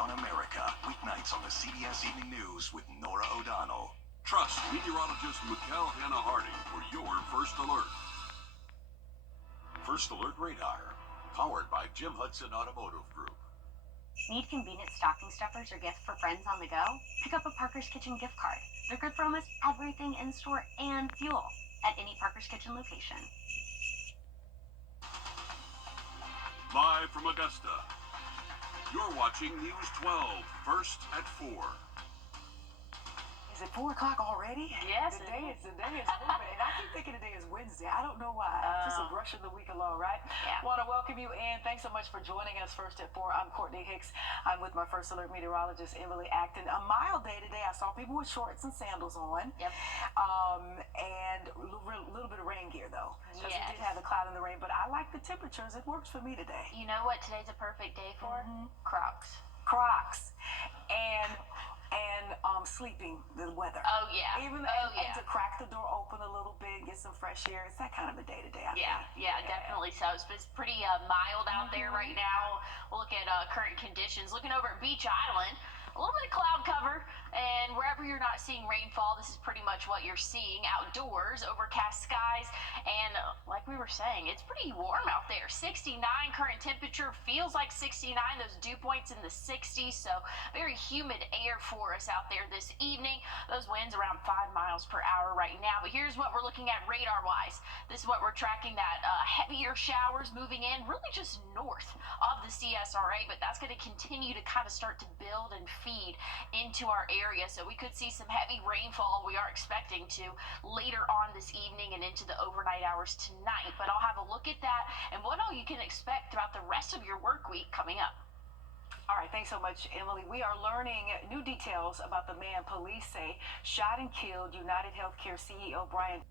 on America, weeknights on the CBS Evening News with Nora O'Donnell. Trust meteorologist Mikkel Hannah Harding for your first alert. First Alert Radar, powered by Jim Hudson Automotive Group. Need convenient stocking stuffers or gifts for friends on the go? Pick up a Parker's Kitchen gift card. They're good for almost everything in store and fuel at any Parker's Kitchen location. Live from Augusta, you're watching News 12, first at 4. Is it 4 o'clock already? Yes. The day is moving, and I keep thinking today is Wednesday. I don't know why. Just a rush of the week along, right? Yeah. Want to welcome you in. Thanks so much for joining us first at 4. I'm Courtney Hicks. I'm with my First Alert meteorologist, Emily Acton. A mild day today. I saw people with shorts and sandals on. Yep. And a little bit of rain gear, though. Because we Yes. did have the cloud and the rain, but I like the temperatures. It works for me today. You know what today's a perfect day for? Crocs. Crocs. And sleeping the weather. Oh, yeah. Even and to crack the door open a little bit, get some fresh air. It's that kind of a day today. I think. Yeah, definitely so. It's pretty mild out there right now. We'll look at current conditions. Looking over at Beach Island, a little bit of cloud cover, and wherever you're not seeing rainfall, this is pretty much what you're seeing outdoors. Overcast skies, and like we were saying, it's pretty warm out there. 69 current temperature, feels like 69. Those dew points in the 60s, so very humid air for us out there this evening. Those winds around 5 miles per hour right now. But here's what we're looking at radar-wise. This is what we're tracking, that heavier showers moving in, really just north of the CSRA, but that's going to continue to kind of start to build and feed into our area. So we could see some heavy rainfall. We are expecting to later on this evening and into the overnight hours tonight. But I'll have a look at that and what all you can expect throughout the rest of your work week coming up. All right, thanks so much, Emily. We are learning new details about the man police say shot and killed United Healthcare CEO Brian.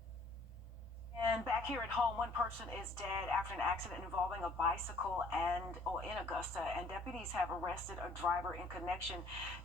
And back here at home, one person is dead after an accident involving a bicycle in Augusta, and deputies have arrested a driver in connection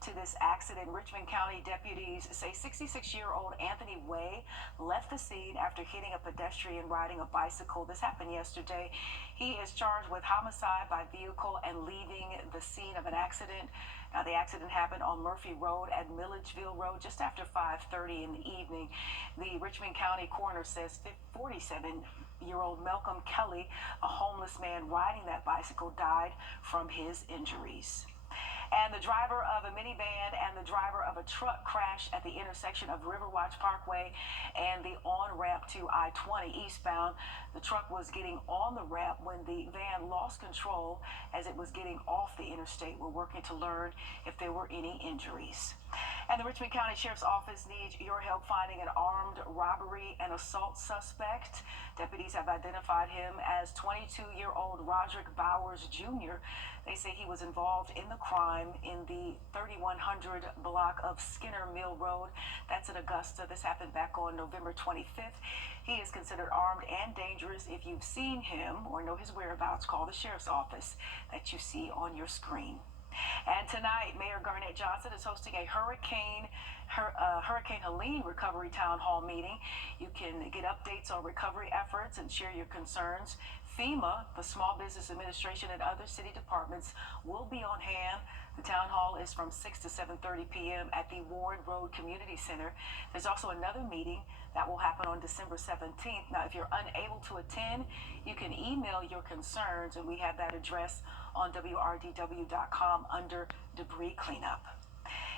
to this accident. Richmond County deputies say 66-year-old Anthony Way left the scene after hitting a pedestrian riding a bicycle. This happened yesterday. He is charged with homicide by vehicle and leaving the scene of an accident. Now, the accident happened on Murphy Road at Milledgeville Road just after 5:30 in the evening. The Richmond County coroner says 47-year-old Malcolm Kelly, a homeless man riding that bicycle, died from his injuries. And the driver of a minivan and the driver of a truck crashed at the intersection of Riverwatch Parkway and the on-ramp to I-20 eastbound. The truck was getting on the ramp when the van lost control as it was getting off the interstate. We're working to learn if there were any injuries. And the Richmond County Sheriff's Office needs your help finding an armed robbery and assault suspect. Deputies have identified him as 22-year-old Roderick Bowers Jr. They say he was involved in the crime in the 3100 block of Skinner Mill Road. That's in Augusta. This happened back on November 25th. He is considered armed and dangerous. If you've seen him or know his whereabouts, call the Sheriff's Office that you see on your screen. And tonight, Mayor Garnett Johnson is hosting a Hurricane Helene recovery town hall meeting. You can get updates on recovery efforts and share your concerns. FEMA, the Small Business Administration, and other city departments will be on hand. The town hall is from 6 to 7:30 p.m. at the Ward Road Community Center. There's also another meeting that will happen on December 17th. Now, if you're unable to attend, you can email your concerns, and we have that address on wrdw.com under debris cleanup.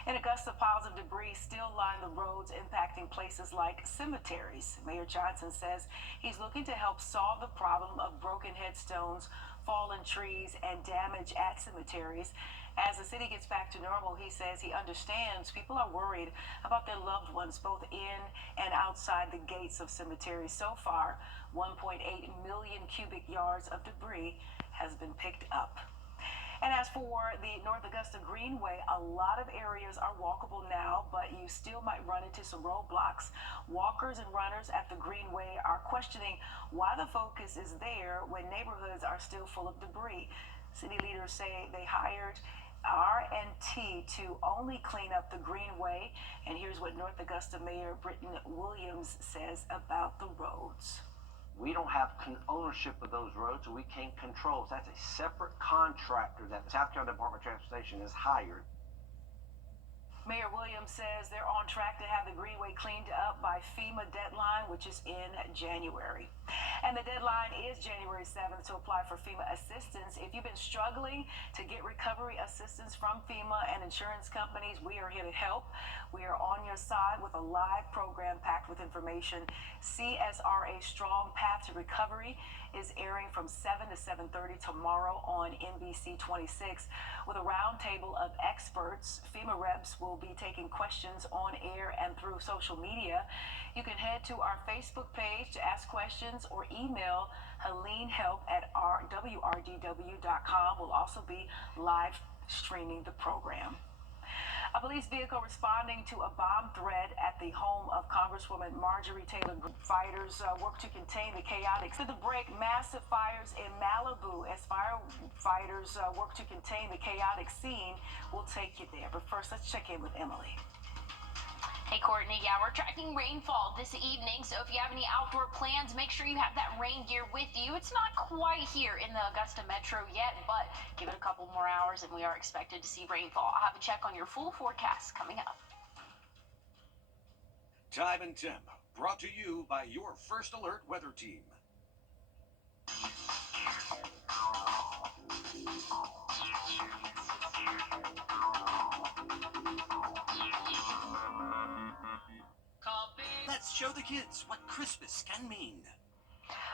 In Augusta, piles of debris still line the roads, impacting places like cemeteries. Mayor Johnson says he's looking to help solve the problem of broken headstones, fallen trees, and damage at cemeteries. As the city gets back to normal, he says he understands people are worried about their loved ones both in and outside the gates of cemeteries. So far, 1.8 million cubic yards of debris has been picked up. And as for the North Augusta Greenway, a lot of areas are walkable now, but you still might run into some roadblocks. Walkers and runners at the Greenway are questioning why the focus is there when neighborhoods are still full of debris. City leaders say they hired R&T to only clean up the Greenway. And here's what North Augusta Mayor Britton Williams says about the roads. We don't have ownership of those roads, and we can't control. So that's a separate contractor that the South Carolina Department of Transportation has hired. Mayor Williams says they're on track to have the Greenway cleaned up by FEMA deadline, which is in January. And the deadline is January 7th to apply for FEMA assistance. If you've been struggling to get recovery assistance from FEMA and insurance companies, we are here to help. We are on your side with a live program packed with information. CSRA Strong Path to Recovery is airing from 7 to 7:30 tomorrow on NBC 26 with a roundtable of experts. FEMA reps will be taking questions on air and through social media. You can head to our Facebook page to ask questions or email HeleneHelp@wrdw.com. We'll also be live streaming the program. A police vehicle responding to a bomb threat at the home of Congresswoman Marjorie Taylor Greene. Fighters work to contain the chaotic. To the break, massive fires in Malibu as firefighters work to contain the chaotic scene. We'll take you there. But first, let's check in with Emily. Hey, Courtney. Yeah, we're tracking rainfall this evening, so if you have any outdoor plans, make sure you have that rain gear with you. It's not quite here in the Augusta metro yet, but give it a couple more hours and we are expected to see rainfall. I'll have a check on your full forecast coming up. Time and temp, brought to you by your First Alert weather team. Let's show the kids what Christmas can mean.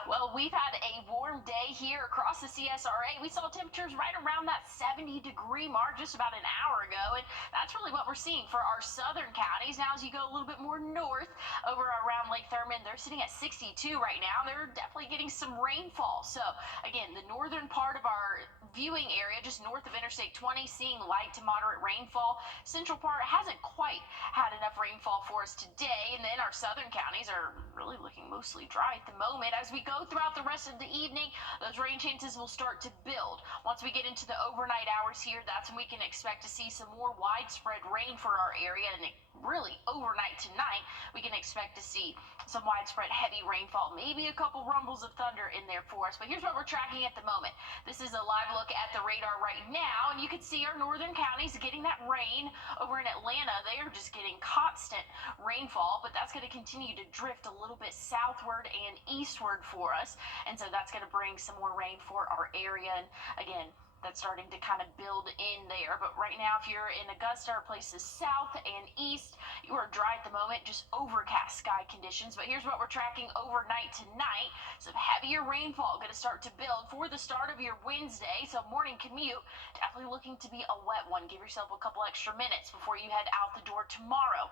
Well, we've had a warm day here across the CSRA. We saw temperatures right around that 70-degree mark just about an hour ago, and that's really what we're seeing for our southern counties. Now, as you go a little bit more north over around Lake Thurman, they're sitting at 62 right now. They're definitely getting some rainfall. So, again, the northern part of our viewing area, just north of Interstate 20, seeing light to moderate rainfall. Central part hasn't quite had enough rainfall for us today, and then our southern counties are really looking mostly dry at the moment. As we go throughout the rest of the evening, those rain chances will start to build. Once we get into the overnight hours here, that's when we can expect to see some more widespread rain for our area, and really overnight tonight, we can expect to see some widespread heavy rainfall, maybe a couple rumbles of thunder in there for us. But here's what we're tracking at the moment. This is a live look at the radar right now, and you can see our northern counties getting that rain. Over in Atlanta, they are just getting constant rainfall, but that's going to continue to drift a little bit southward and eastward for us, and so that's going to bring some more rain for our area. And again, that's starting to kind of build in there. But right now, if you're in Augusta or places south and east, you are dry at the moment, just overcast sky conditions. But here's what we're tracking overnight tonight. Some heavier rainfall going to start to build for the start of your Wednesday. So morning commute, definitely looking to be a wet one. Give yourself a couple extra minutes before you head out the door tomorrow.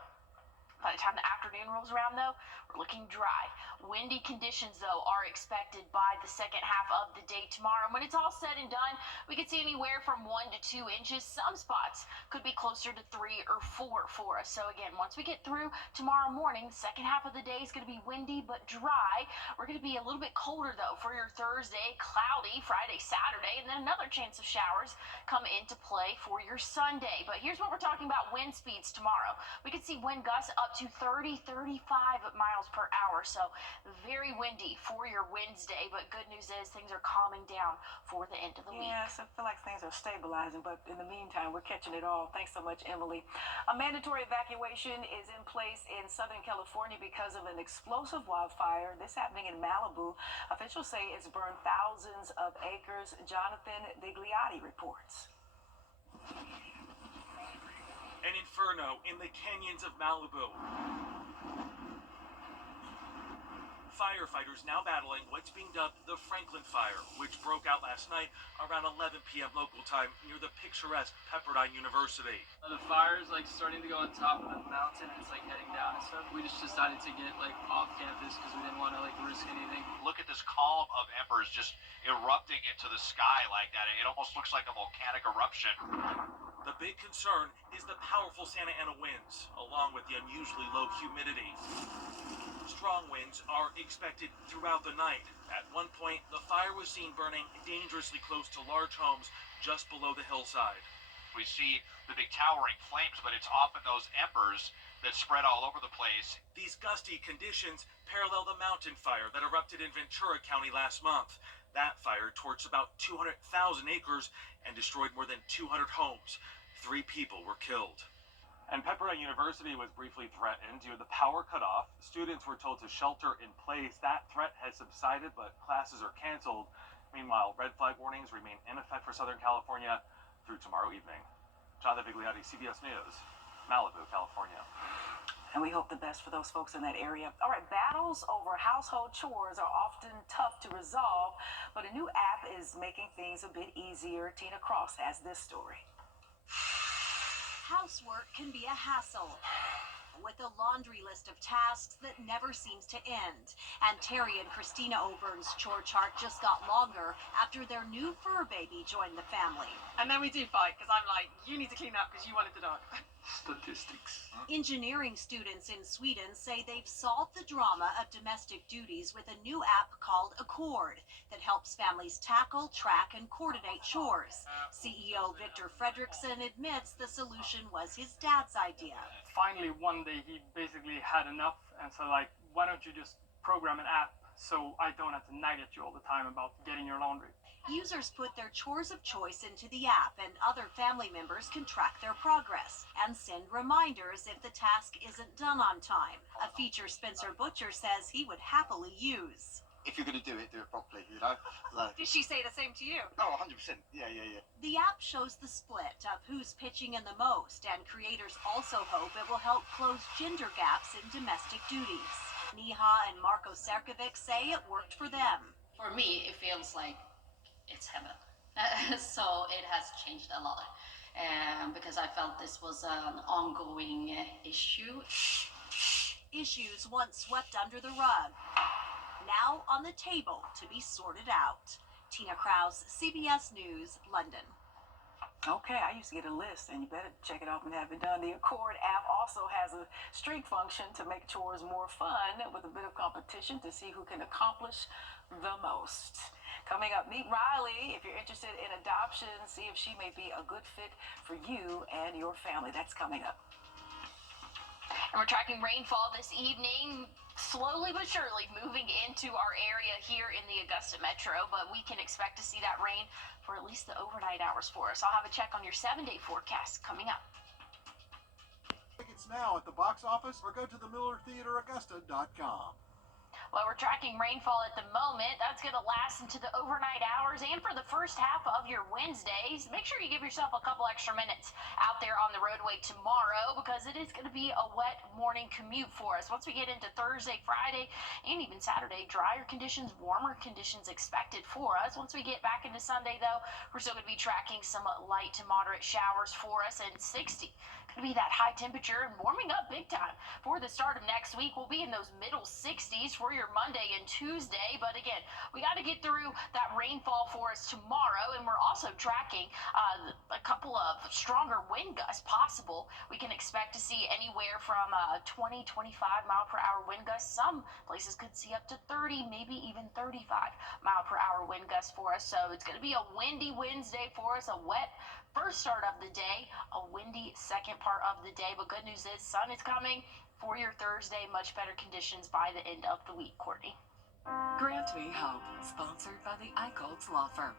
By the time the afternoon rolls around, though, we're looking dry. Windy conditions, though, are expected by the second half of the day tomorrow. And when it's all said and done, we could see anywhere from 1 to 2 inches. Some spots could be closer to 3 or 4 for us. So again, once we get through tomorrow morning, the second half of the day is going to be windy but dry. We're going to be a little bit colder, though, for your Thursday, cloudy, Friday, Saturday, and then another chance of showers come into play for your Sunday. But here's what we're talking about wind speeds tomorrow. We could see wind gusts up to 30, 35 miles per hour. So very windy for your Wednesday, but good news is things are calming down for the end of the week. Yes, I feel like things are stabilizing, but in the meantime, we're catching it all. Thanks so much, Emily. A mandatory evacuation is in place in Southern California because of an explosive wildfire. This happening in Malibu. Officials say it's burned thousands of acres. Jonathan Bigliotti reports. An inferno in the canyons of Malibu. Firefighters now battling what's being dubbed the Franklin Fire, which broke out last night around 11 p.m. local time near the picturesque Pepperdine University. The fire is starting to go on top of the mountain and it's heading down and stuff. We just decided to get off campus because we didn't want to risk anything. Look at this column of embers just erupting into the sky like that. It almost looks like a volcanic eruption. The big concern is the powerful Santa Ana winds, along with the unusually low humidity. Strong winds are expected throughout the night. At one point, the fire was seen burning dangerously close to large homes just below the hillside. We see the big towering flames, but it's often those embers that spread all over the place. These gusty conditions parallel the mountain fire that erupted in Ventura County last month. That fire torched about 200,000 acres and destroyed more than 200 homes. 3 people were killed. And Pepperdine University was briefly threatened due to the power cutoff. Students were told to shelter in place. That threat has subsided, but classes are canceled. Meanwhile, red flag warnings remain in effect for Southern California through tomorrow evening. Jonathan Vigliotti, CBS News, Malibu, California. And we hope the best for those folks in that area. All right, battles over household chores are often tough to resolve, but a new app is making things a bit easier. Tina Cross has this story. Housework can be a hassle, with a laundry list of tasks that never seems to end. And Terry and Christina Obern's chore chart just got longer after their new fur baby joined the family. And then we do fight, because I'm like, you need to clean up because you wanted the dog. Statistics. Engineering students in Sweden say they've solved the drama of domestic duties with a new app called Accord that helps families tackle, track, and coordinate chores. CEO Victor Fredriksson admits the solution was his dad's idea. Finally, one day he basically had enough and said, like, why don't you just program an app so I don't have to nag at you all the time about getting your laundry. Users put their chores of choice into the app, and other family members can track their progress and send reminders if the task isn't done on time, a feature Spencer Butcher says he would happily use. If you're going to do it properly, you know? Like, Did she say the same to you? oh, 100%. Yeah. The app shows the split of who's pitching in the most, and creators also hope it will help close gender gaps in domestic duties. Neha and Marko Serkovic say it worked for them. For me, it feels like it's heaven. So it has changed a lot. Because I felt this was an ongoing issue. Issues once swept under the rug, now on the table to be sorted out. Tina Krause, CBS News, London. Okay, I used to get a list, and you better check it off and have it done. The Accord app also has a streak function to make chores more fun with a bit of competition to see who can accomplish the most. Coming up, meet Riley if you're interested in adoption. See if she may be a good fit for you and your family. That's coming up. And we're tracking rainfall this evening, slowly but surely moving into our area here in the Augusta Metro, but we can expect to see that rain for at least the overnight hours for us. I'll have a check on your 7-day forecast coming up. Tickets now at the box office or go to themillertheateraugusta.com. Well, we're tracking rainfall at the moment. That's going to last into the overnight hours and for the first half of your Wednesdays. Make sure you give yourself a couple extra minutes out there on the roadway tomorrow because it is going to be a wet morning commute for us. Once we get into Thursday, Friday, and even Saturday, drier conditions, warmer conditions expected for us. Once we get back into Sunday, though, we're still going to be tracking some light to moderate showers for us, and 60. Going to be that high temperature and warming up big time for the start of next week. We'll be in those middle 60s for your Monday and Tuesday. But again, we got to get through that rainfall for us tomorrow. And we're also tracking a couple of stronger wind gusts possible. We can expect to see anywhere from 20, 25 mile per hour wind gusts. Some places could see up to 30, maybe even 35 mile per hour wind gusts for us. So it's going to be a windy Wednesday for us, a wet first start of the day, a windy second part of the day, but good news is sun is coming for your Thursday. Much better conditions by the end of the week. Courtney. Grant Me Hope, sponsored by the Eicholtz Law Firm.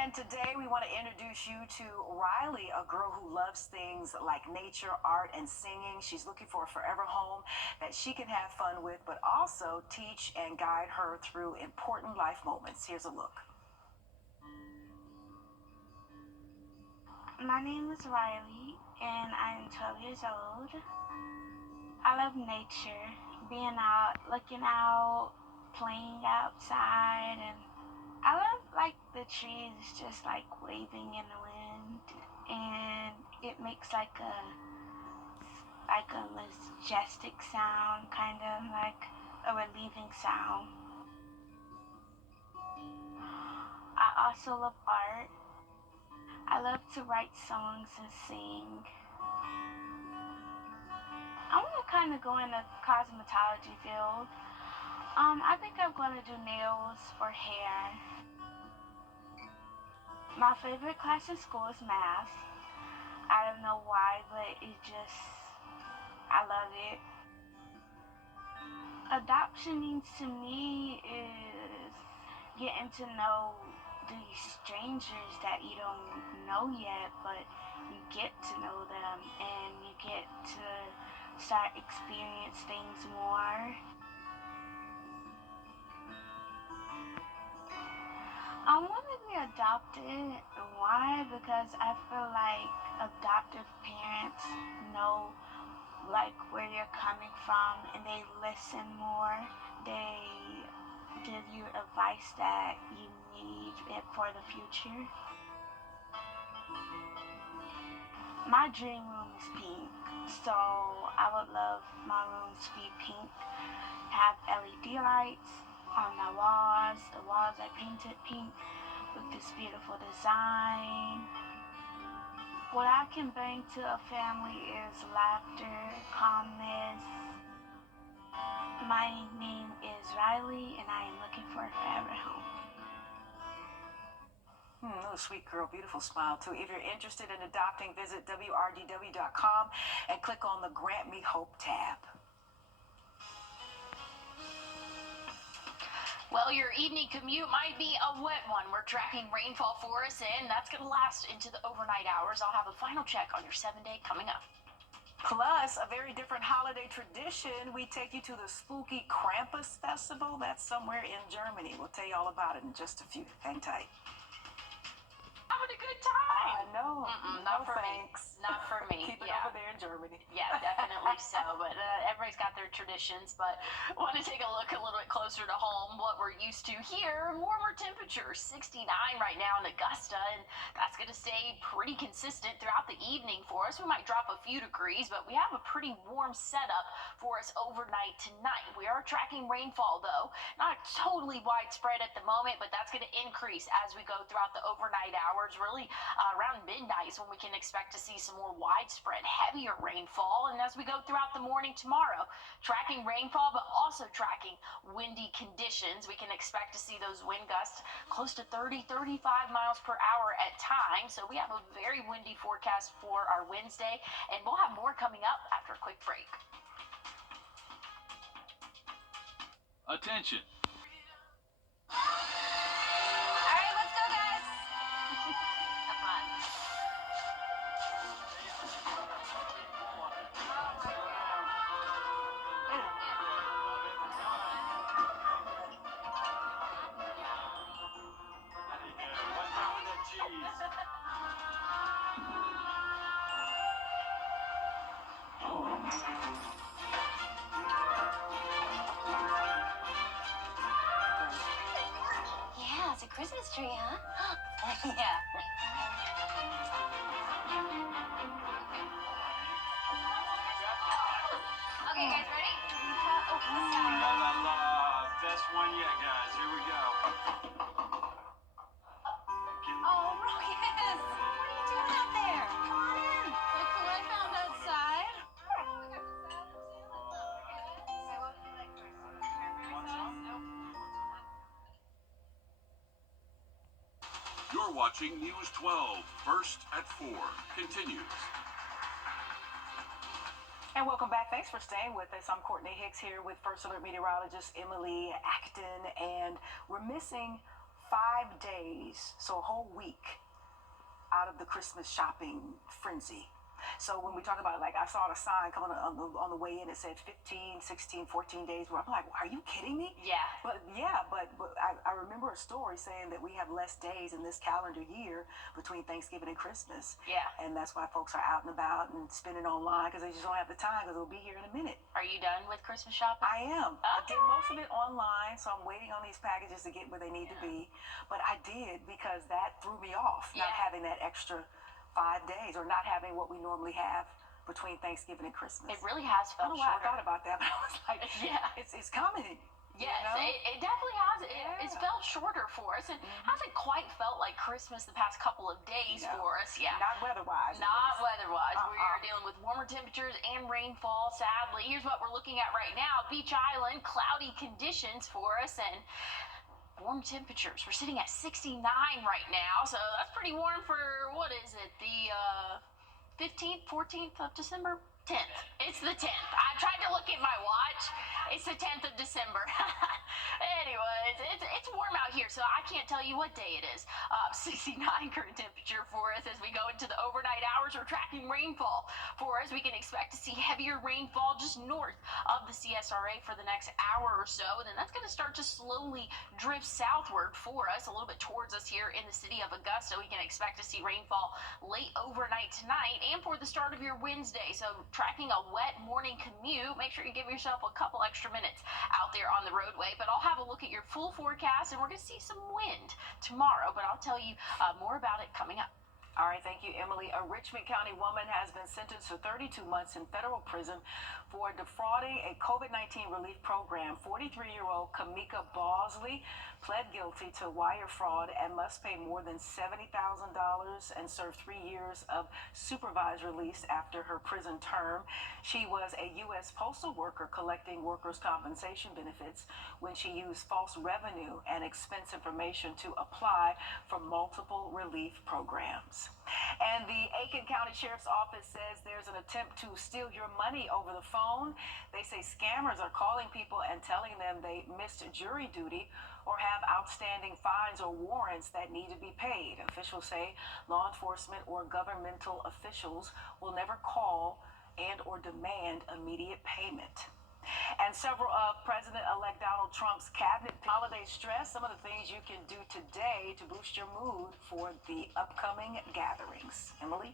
And today we want to introduce you to Riley, a girl who loves things like nature, art, and singing. She's looking for a forever home that she can have fun with, but also teach and guide her through important life moments. Here's a look. My name is Riley, and I'm 12 years old. I love nature, being out, looking out, playing outside, and I love, like, the trees just, like, waving in the wind, and it makes, like a majestic sound, kind of like a relieving sound. I also love art. I love to write songs and sing. I want to kind of go in the cosmetology field. I think I'm going to do nails or hair. My favorite class in school is math. I don't know why, but I love it. Adoption means to me is getting to know these strangers that you don't know yet, but you get to know them and you get to start experience things more. I want to be adopted. Why? Because I feel like adoptive parents know like where you're coming from and they listen more. They give you advice that you need for the future. My dream room is pink, so I would love my room to be pink. Have LED lights on the walls. The walls are painted pink with this beautiful design. What I can bring to a family is laughter, calmness. My name is Riley, and I am looking for a forever home. Oh, sweet girl, beautiful smile too. If you're interested in adopting, visit wrdw.com and click on the Grant Me Hope tab. Well, your evening commute might be a wet one. We're tracking rainfall for us, and that's going to last into the overnight hours. I'll have a final check on your 7-day coming up. Plus, a very different holiday tradition. We take you to the spooky Krampus Festival. That's somewhere in Germany. We'll tell you all about it in just a few. Hang tight. Having a good time. No, not no for thanks. me. Not for me. Keep it yeah. over there in Germany. Yeah, definitely so. But everybody's got their traditions. But want to take a look a little bit closer to home, what we're used to here. Warmer temperatures, 69 right now in Augusta, and that's going to stay pretty consistent throughout the evening for us. We might drop a few degrees, but we have a pretty warm setup for us overnight tonight. We are tracking rainfall, though. Not totally widespread at the moment, but that's going to increase as we go throughout the overnight hours. Really, around midnight is when we can expect to see some more widespread, heavier rainfall. And as we go throughout the morning tomorrow, tracking rainfall, but also tracking windy conditions. We can expect to see those wind gusts close to 30, 35 miles per hour at times. So we have a very windy forecast for our Wednesday, and we'll have more coming up after a quick break. Attention. All right, let's go, guys. Have fun. Yeah, it's a Christmas tree, huh? Yeah. Okay, guys, ready? La la la. Best one yet, guys. Here we go. Oh, Rocket! What are you doing out there? Come on in. Look who I found outside. You're watching News 12, first at 4. Continues. And welcome back. Thanks for staying with us. I'm Courtney Hicks here with First Alert meteorologist Emily Acton, and we're missing 5 days, so a whole week out of the Christmas shopping frenzy. So when we talk about, like, I saw a sign coming on the way in, it said 15, 16, 14 days, where I'm like, are you kidding me? Yeah. But I remember a story saying that we have less days in this calendar year between Thanksgiving and Christmas. Yeah. And that's why folks are out and about and spending online, because they just don't have the time, because it'll be here in a minute. Are you done with Christmas shopping? I am. Okay. I did most of it online, so I'm waiting on these packages to get where they need to be. But I did, because that threw me off, not having that extra 5 days, or not having what we normally have between Thanksgiving and Christmas. It really has felt I don't know why I shorter. thought about that, but I was like, it's coming. Yes, you know? it definitely has. It's felt shorter for us, and hasn't quite felt like Christmas the past couple of days for us. Yeah, Not weather-wise. Not weather-wise. We are dealing with warmer temperatures and rainfall, sadly. Here's what we're looking at right now. Beach Island, cloudy conditions for us, and warm temperatures. We're sitting at 69 right now, so that's pretty warm for, what is it, the 15th, 14th of December? 10th. It's the 10th. I tried to look at my watch. It's the 10th of December. Anyways, it's warm out here, so I can't tell you what day it is. 69 current temperature for us as we go into the overnight hours. We're tracking rainfall for us. We can expect to see heavier rainfall just north of the CSRA for the next hour or so. Then that's going to start to slowly drift southward for us, a little bit towards us here in the city of Augusta. We can expect to see rainfall late overnight tonight and for the start of your Wednesday. So tracking a wet morning commute, make sure you give yourself a couple extra minutes out there on the roadway. But I'll have a look at your full forecast, and we're going to see some wind tomorrow, but I'll tell you more about it coming up. All right, thank you, Emily. A Richmond County woman has been sentenced to 32 months in federal prison for defrauding a COVID-19 relief program. 43-year-old Kamika Bosley pled guilty to wire fraud and must pay more than $70,000 and serve 3 years of supervised release after her prison term. She was a U.S. postal worker collecting workers' compensation benefits when she used false revenue and expense information to apply for multiple relief programs. And the Aiken County Sheriff's Office says there's an attempt to steal your money over the phone. They say scammers are calling people and telling them they missed jury duty or have outstanding fines or warrants that need to be paid. Officials say law enforcement or governmental officials will never call and or demand immediate payment. And several of President-elect Donald Trump's cabinet holiday stress, some of the things you can do today to boost your mood for the upcoming gatherings. Emily?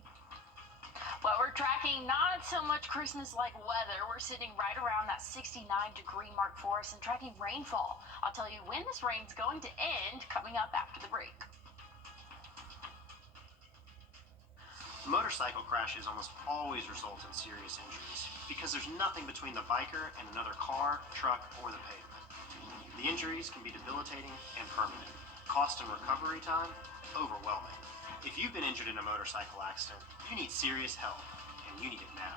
Well, we're tracking not so much Christmas-like weather. We're sitting right around that 69-degree mark for us and tracking rainfall. I'll tell you when this rain's going to end coming up after the break. Motorcycle crashes almost always result in serious injuries because there's nothing between the biker and another car, truck, or the pavement. The injuries can be debilitating and permanent. Cost and recovery time, overwhelming. If you've been injured in a motorcycle accident, you need serious help, and you need it now.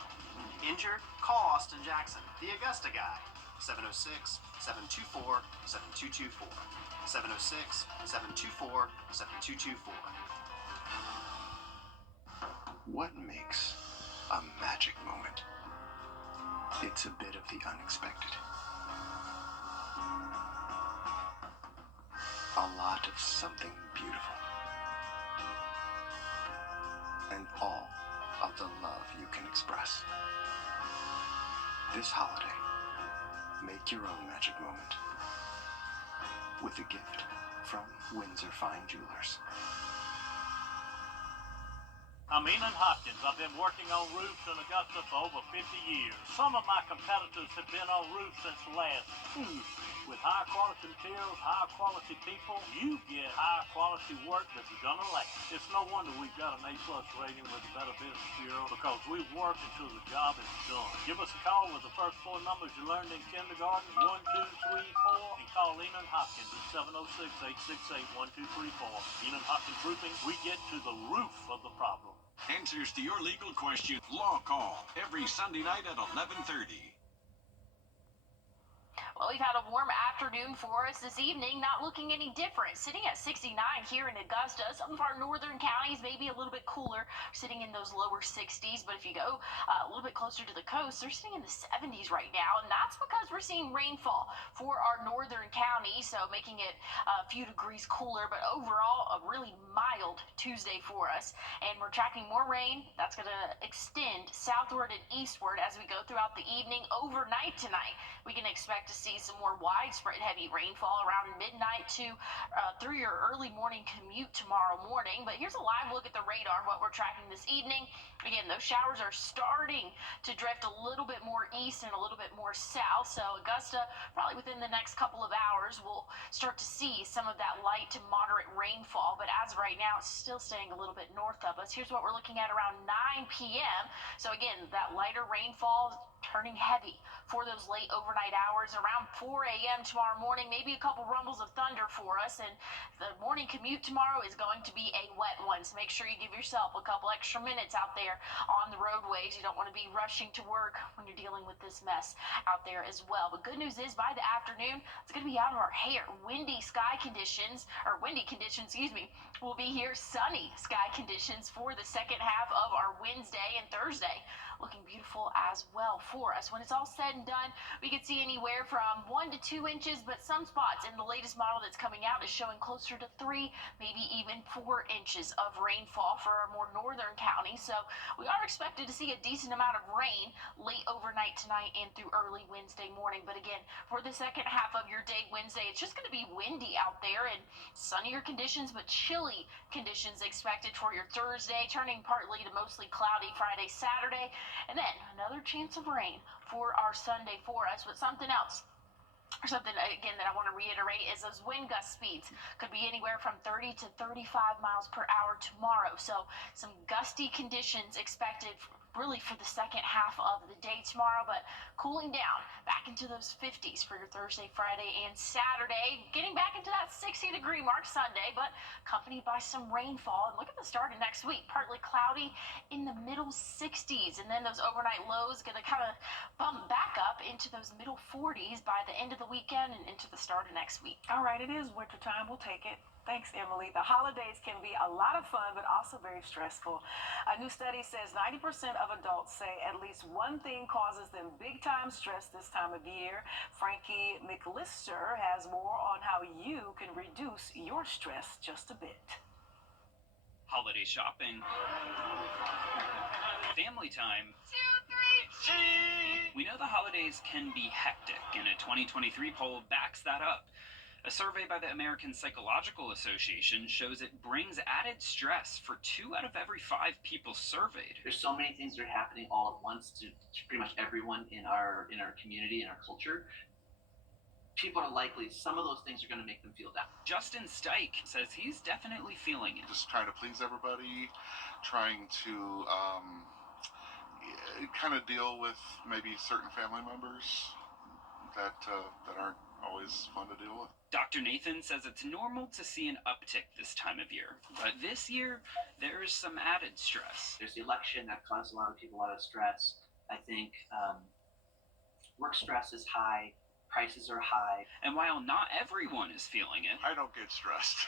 Injured? Call Austin Jackson, the Augusta guy. 706-724-7224. 706-724-7224. What makes a magic moment? It's a bit of the unexpected. A lot of something beautiful. And all of the love you can express. This holiday, make your own magic moment with a gift from Windsor Fine Jewelers. I'm Enan Hopkins. I've been working on roofs in Augusta for over 50 years. Some of my competitors have been on roofs since last Tuesday. With high quality materials, high quality people, you get high quality work that's gonna last. It's no wonder we've got an A+ rating with the Better Business Bureau because we work until the job is done. Give us a call with the first 4 numbers you learned in kindergarten, 1, 2, 3, 4, and call Enan Hopkins at 706-868-1234. Enan Hopkins Roofing, we get to the roof of the problem. Answers to your legal question, Law Call, every Sunday night at 11:30. Well, we've had a warm afternoon for us this evening, not looking any different. Sitting at 69 here in Augusta. Some of our northern counties may be a little bit cooler, sitting in those lower 60s. But if you go a little bit closer to the coast, they're sitting in the 70s right now. And that's because we're seeing rainfall for our northern counties, so making it a few degrees cooler. But overall, a really mild Tuesday for us. And we're tracking more rain. That's going to extend southward and eastward as we go throughout the evening. Overnight tonight, we can expect to see some more widespread heavy rainfall around midnight to through your early morning commute tomorrow morning. But here's a live look at the radar, what we're tracking this evening. Again, those showers are starting to drift a little bit more east and a little bit more south. So Augusta, probably within the next couple of hours, we'll start to see some of that light to moderate rainfall. But as of right now, it's still staying a little bit north of us. Here's what we're looking at around 9 p.m. So again, that lighter rainfall turning heavy for those late overnight hours around 4 a.m. tomorrow morning. Maybe a couple rumbles of thunder for us, and the morning commute tomorrow is going to be a wet one, so make sure you give yourself a couple extra minutes out there on the roadways. You don't want to be rushing to work when you're dealing with this mess out there as well. But good news is, by the afternoon, it's going to be out of our hair. Windy conditions, will be here. Sunny sky conditions for the second half of our Wednesday and Thursday. Looking beautiful as well for us. When it's all said and done, we could see anywhere from 1 to 2 inches, but some spots in the latest model that's coming out is showing closer to 3, maybe even 4 inches of rainfall for our more northern counties. So we are expected to see a decent amount of rain late overnight tonight and through early Wednesday morning. But again, for the second half of your day Wednesday, it's just going to be windy out there and sunnier conditions, but chilly conditions expected for your Thursday, turning partly to mostly cloudy Friday, Saturday. And then another chance of rain for our Sunday for us. But something else, or something again that I want to reiterate, is those wind gust speeds could be anywhere from 30 to 35 miles per hour tomorrow. So some gusty conditions expected really for the second half of the day tomorrow, but cooling down back into those 50s for your Thursday, Friday, and Saturday. Getting back into that 60-degree mark Sunday, but accompanied by some rainfall. And look at the start of next week. Partly cloudy in the middle 60s, and then those overnight lows going to kind of bump back up into those middle 40s by the end of the weekend and into the start of next week. All right, it is wintertime. We'll take it. Thanks, Emily. The holidays can be a lot of fun, but also very stressful. A new study says 90% of adults say at least one thing causes them big-time stress this time of year. Frankie McLister has more on how you can reduce your stress just a bit. Holiday shopping. Family time. 2, 3, cheese! We know the holidays can be hectic, and a 2023 poll backs that up. A survey by the American Psychological Association shows it brings added stress for 2 out of every 5 people surveyed. There's so many things that are happening all at once to pretty much everyone in our community, in our culture. People are likely, some of those things are going to make them feel down. Justin Stike says he's definitely feeling it. Just trying to please everybody, trying to kind of deal with maybe certain family members that aren't always fun to deal with. Dr. Nathan says it's normal to see an uptick this time of year, but this year there is some added stress. There's the election that caused a lot of people a lot of stress. I think work stress is high, prices are high. And while not everyone is feeling it, I don't get stressed.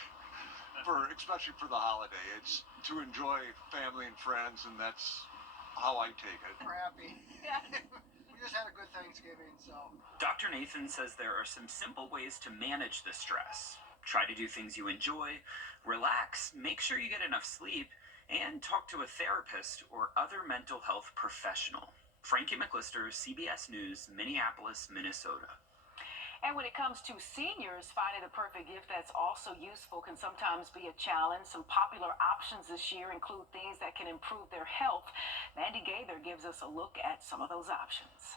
Especially for the holiday. It's to enjoy family and friends, and that's how I take it. We're happy. We just had a good Thanksgiving, so. Dr. Nathan says there are some simple ways to manage the stress. Try to do things you enjoy, relax, make sure you get enough sleep, and talk to a therapist or other mental health professional. Frankie McLister, CBS News, Minneapolis, Minnesota. And when it comes to seniors, finding the perfect gift that's also useful can sometimes be a challenge. Some popular options this year include things that can improve their health. Mandy Gaither gives us a look at some of those options.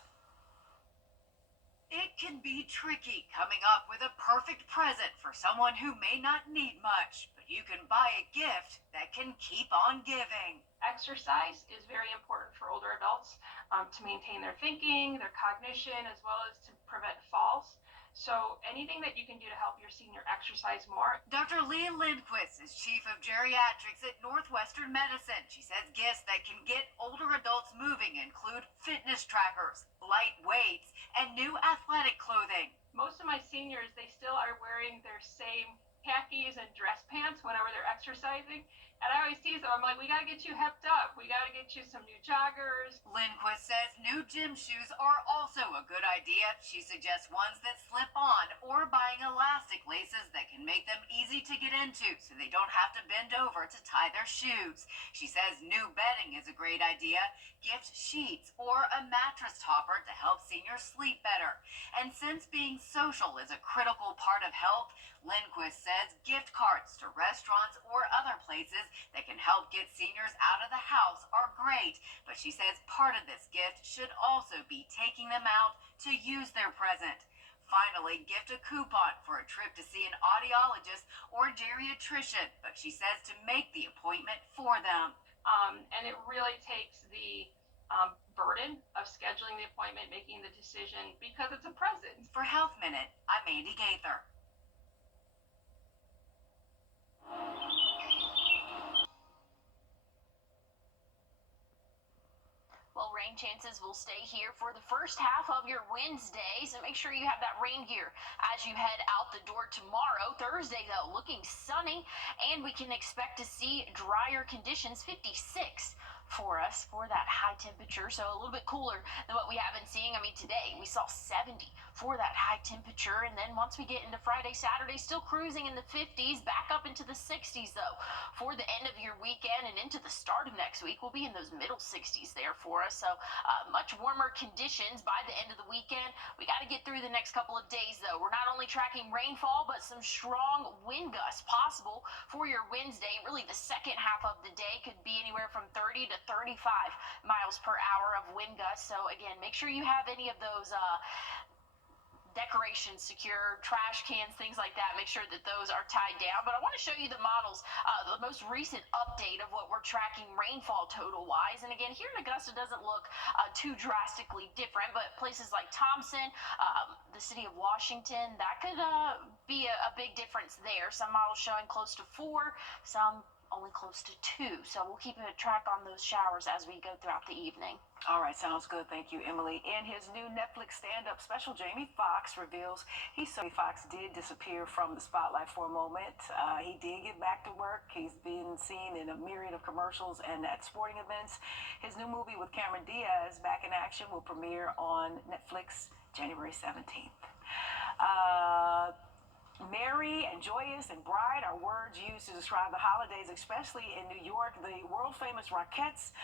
It can be tricky coming up with a perfect present for someone who may not need much, but you can buy a gift that can keep on giving. Exercise is very important for older adults to maintain their thinking, their cognition, as well as to prevent falls. So anything that you can do to help your senior exercise more. Dr. Leah Lindquist is chief of geriatrics at Northwestern Medicine. She says gifts that can get older adults moving include fitness trackers, light weights, and new athletic clothing. Most of my seniors, they still are wearing their same khakis and dress pants whenever they're exercising. And I always tease them, I'm like, we gotta get you hepped up. We gotta get you some new joggers. Lindquist says new gym shoes are also a good idea. She suggests ones that slip on or buying elastic laces that can make them easy to get into so they don't have to bend over to tie their shoes. She says new bedding is a great idea. Gift sheets or a mattress topper to help seniors sleep better. And since being social is a critical part of health, Lindquist says gift cards to restaurants or other places that can help get seniors out of the house are great. But she says part of this gift should also be taking them out to use their present. Finally, gift a coupon for a trip to see an audiologist or geriatrician, but she says to make the appointment for them. And it really takes the burden of scheduling the appointment, making the decision, because it's a present. For Health Minute, I'm Andy Gaither. Well, rain chances will stay here for the first half of your Wednesday, so make sure you have that rain gear as you head out the door tomorrow. Thursday, though, looking sunny, and we can expect to see drier conditions, 56 for us for that high temperature, so a little bit cooler than what we have been seeing. I mean, today we saw 70 for that high temperature, and then once we get into Friday, Saturday, still cruising in the 50s, back up into the 60s, though, for the end of your weekend and into the start of next week. We'll be in those middle 60s there for us, so much warmer conditions by the end of the weekend. We got to get through the next couple of days, though. We're not only tracking rainfall, but some strong wind gusts possible for your Wednesday. Really, the second half of the day could be anywhere from 30 to 35 miles per hour of wind gusts. So again, make sure you have any of those decorations secure, trash cans, things like that. Make sure that those are tied down. But I want to show you the models, the most recent update of what we're tracking rainfall total wise. And again, here in Augusta doesn't look too drastically different, but places like Thompson, the city of Washington, that could be a big difference there. Some models showing close to 4, some only close to 2. So we'll keep a track on those showers as we go throughout the evening. All right, sounds good. Thank you, Emily. In his new Netflix stand-up special, Jamie Foxx reveals Foxx did disappear from the spotlight for a moment. He did get back to work. He's been seen in a myriad of commercials and at sporting events. His new movie with Cameron Diaz, Back in Action, will premiere on Netflix January 17th. Merry and joyous and bright are words used to describe the holidays, especially in New York. The world-famous Rockettes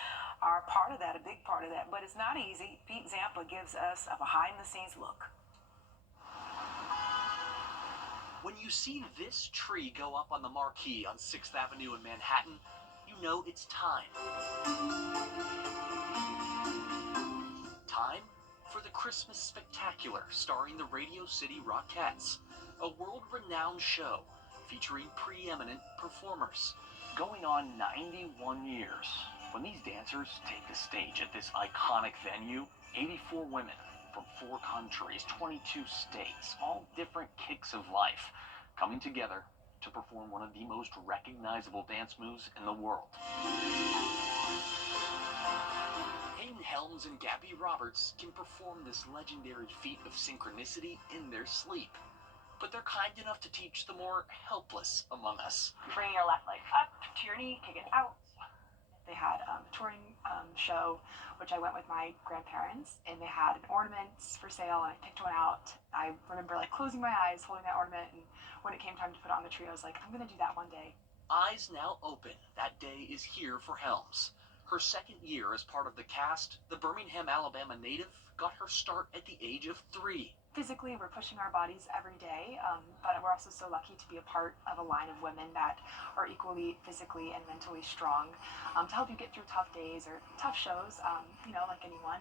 are part of that, a big part of that. But it's not easy. Pete Zampa gives us a behind-the-scenes look. When you see this tree go up on the marquee on 6th Avenue in Manhattan, you know it's time. Time for the Christmas Spectacular, starring the Radio City Rockettes, a world-renowned show featuring preeminent performers. Going on 91 years, when these dancers take the stage at this iconic venue, 84 women from 4 countries, 22 states, all different kicks of life, coming together to perform one of the most recognizable dance moves in the world. Hayden Helms and Gabby Roberts can perform this legendary feat of synchronicity in their sleep, but they're kind enough to teach the more helpless among us. Bring your left leg up to your knee, kick it out. They had a touring show, which I went with my grandparents, and they had an ornament for sale, and I picked one out. I remember closing my eyes, holding that ornament, and when it came time to put it on the tree, I was like, I'm gonna do that one day. Eyes now open, that day is here for Helms. Her second year as part of the cast, the Birmingham, Alabama native got her start at the age of 3. Physically, we're pushing our bodies every day, but we're also so lucky to be a part of a line of women that are equally physically and mentally strong to help you get through tough days or tough shows, like anyone.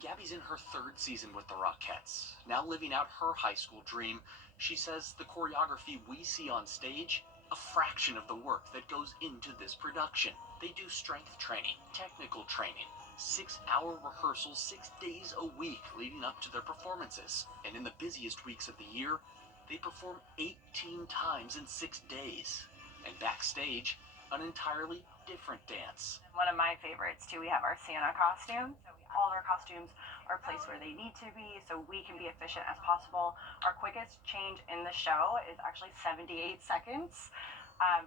Gabby's in her 3rd season with the Rockettes. Now living out her high school dream, she says the choreography we see on stage, a fraction of the work that goes into this production. They do strength training, technical training, 6-hour rehearsals 6 days a week leading up to their performances. And in the busiest weeks of the year, they perform 18 times in 6 days. And backstage, an entirely different dance. One of my favorites, too, we have our Santa costumes. So all our costumes are placed where they need to be so we can be efficient as possible. Our quickest change in the show is actually 78 seconds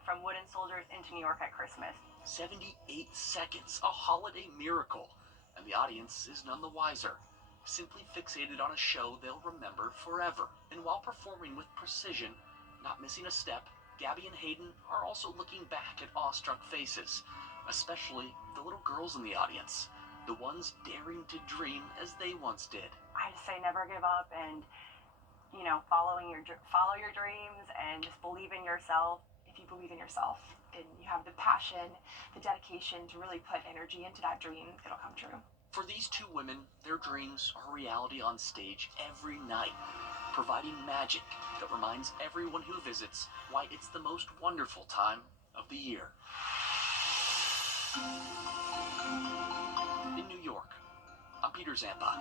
from wooden soldiers into New York at Christmas. 78 seconds, a holiday miracle, and the audience is none the wiser, simply fixated on a show they'll remember forever. And while performing with precision, not missing a step, Gabby and Hayden are also looking back at awestruck faces, especially the little girls in the audience, the ones daring to dream as they once did. I just say never give up, and follow your dreams and just believe in yourself. If you believe in yourself and you have the passion, the dedication to really put energy into that dream, it'll come true. For these 2 women, their dreams are reality on stage every night, providing magic that reminds everyone who visits why it's the most wonderful time of the year. In New York, I'm Peter Zampa.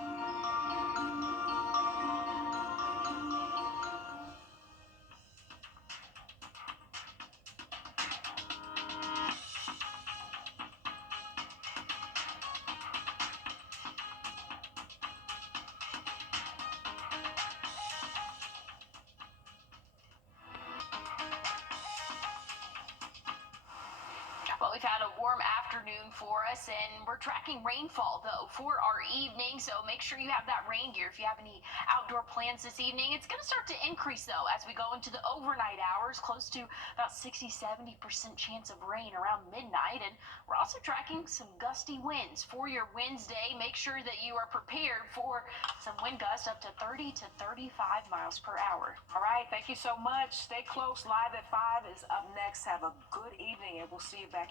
Well, we've had a warm afternoon for us, and we're tracking rainfall, though, for our evening, so make sure you have that rain gear if you have any outdoor plans this evening. It's going to start to increase, though, as we go into the overnight hours, close to about 60-70% chance of rain around midnight, and we're also tracking some gusty winds for your Wednesday. Make sure that you are prepared for some wind gusts up to 30 to 35 miles per hour. All right, thank you so much. Stay close. Live at 5 is up next. Have a good evening, and we'll see you back.